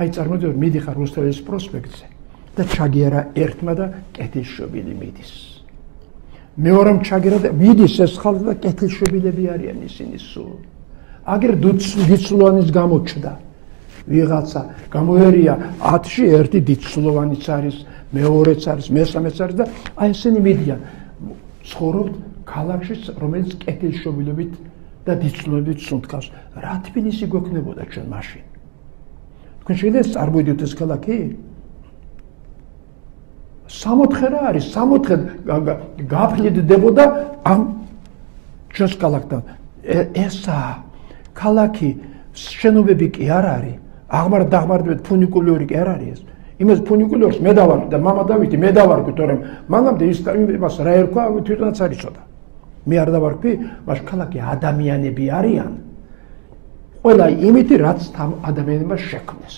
აი წარმოდიოთ, მიდიხარ რუსთაველის პროსპექტზე და ჩაგერა ერთმა და კეთილშობილი მიდის. მეორემ ჩაგერა და მიდის ეს ხალხი და კეთილშობილები არიან ისინი სულ. აგერ დიდსულოვანის გამოჩნდა. ვიღაცა გამოერია 10-ში ერთი დიდსულოვანიც არის, მეორეც არის, მესამეც არის და აი ესენი მიდიან. ცხოვრობთ ქალაქში, რომელიც კეთილშობილობით და დიდსულობით სუნთქავს. რა თბილისი გვექნებოდა ჩვენ მაშინ? თქვენ შეგიძლიათ წარმოვიდეთ ეს ქალაქი? 64 რა არის, 64 გაფრთხილდებოდა ამ ჩვენს ქალაქთან. ესა ქალაქი შენობები კი არ არის. აღმარ-დაღმართებით ფუნიკულორი კი არ არის ეს. იმას ფუნიკულორს მე დავარქვი და მამა დავითი მე დავარქვი, თორემ მანამდე იმას რა ერქვა, თვითონაც არ იცოდა. მე არ დავარქვი, მაგრამ ქალაქი ადამიანები არიან. ყველა იმითი რაც ამ ადამიანებმა შექმნეს.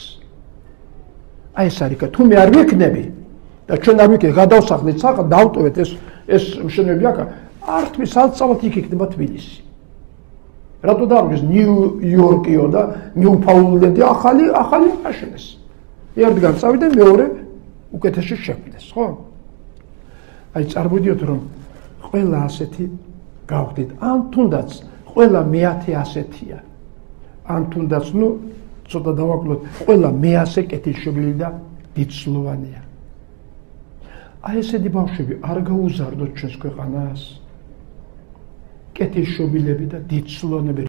აი ეს არის, თუ მე არ ვიქნები და ჩვენ არ ვიქნებით გადავსახლეთ სახა, დავტოვეთ ეს მშენებლები აქ, ართმის სალწავად იქ იქნება თბილისი. რატო დავგეს ნიუ-იორკიო და ნიუ-ფაუნდლენდი ახალი აშენეს. ერთგან წავიდა მეორე უკეთესი შექმნეს, ხო? აი წარმოვიდეთ რომ ყველა ასეთი გავხდით, ან თუნდაც ყველა მე-10 ასეთია. ან თუნდაც ცოტა დავაკლოთ, ყველა მე-100 კეთილშობილი და დიდსულოვანია. აი ესეთი ბავშვები არ გაუზარდოთ ჩვენს ქვეყანას. კეთილშობილები და დიდსულოვანები